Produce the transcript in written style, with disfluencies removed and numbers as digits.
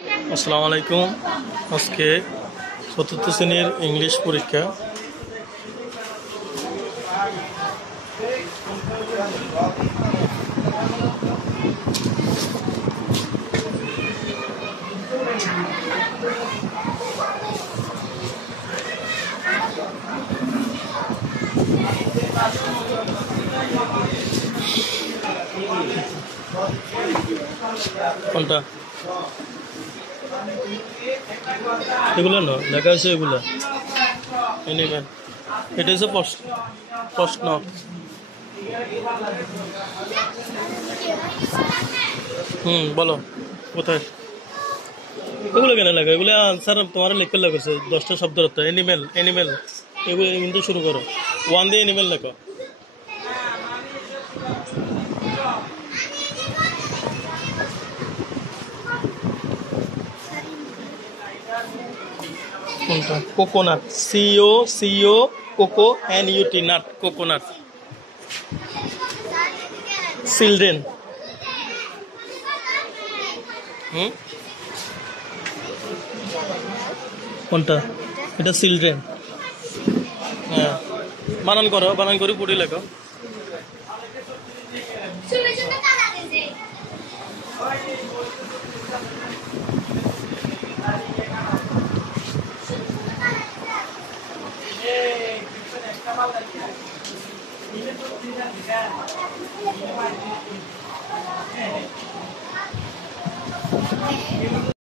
আসসালামু আলাইকুম। আজকে চতুর্থ শ্রেণীর ইংলিশ পরীক্ষা। কোনটা এগুলো না লেখা আছে, এগুলো এনিম্যাল। এটা হচ্ছে প্রশ্ন। বলো কোথায় এগুলো কেন লেখা? এগুলো আনসার তোমার লিখতে লেগেছে 10টা শব্দের অর্থ। এনিম্যাল এনিম্যাল এগুলো কিন্তু শুরু করো, ওয়ান দিয়ে এনিম্যাল লেখো। কোনটা? Coconut, C O coco NUT, nut, coconut. Children, কোনটা? এটা চিলড্রেন। হ্যাঁ, বানান করো, বানান করে পড়ি লেখো।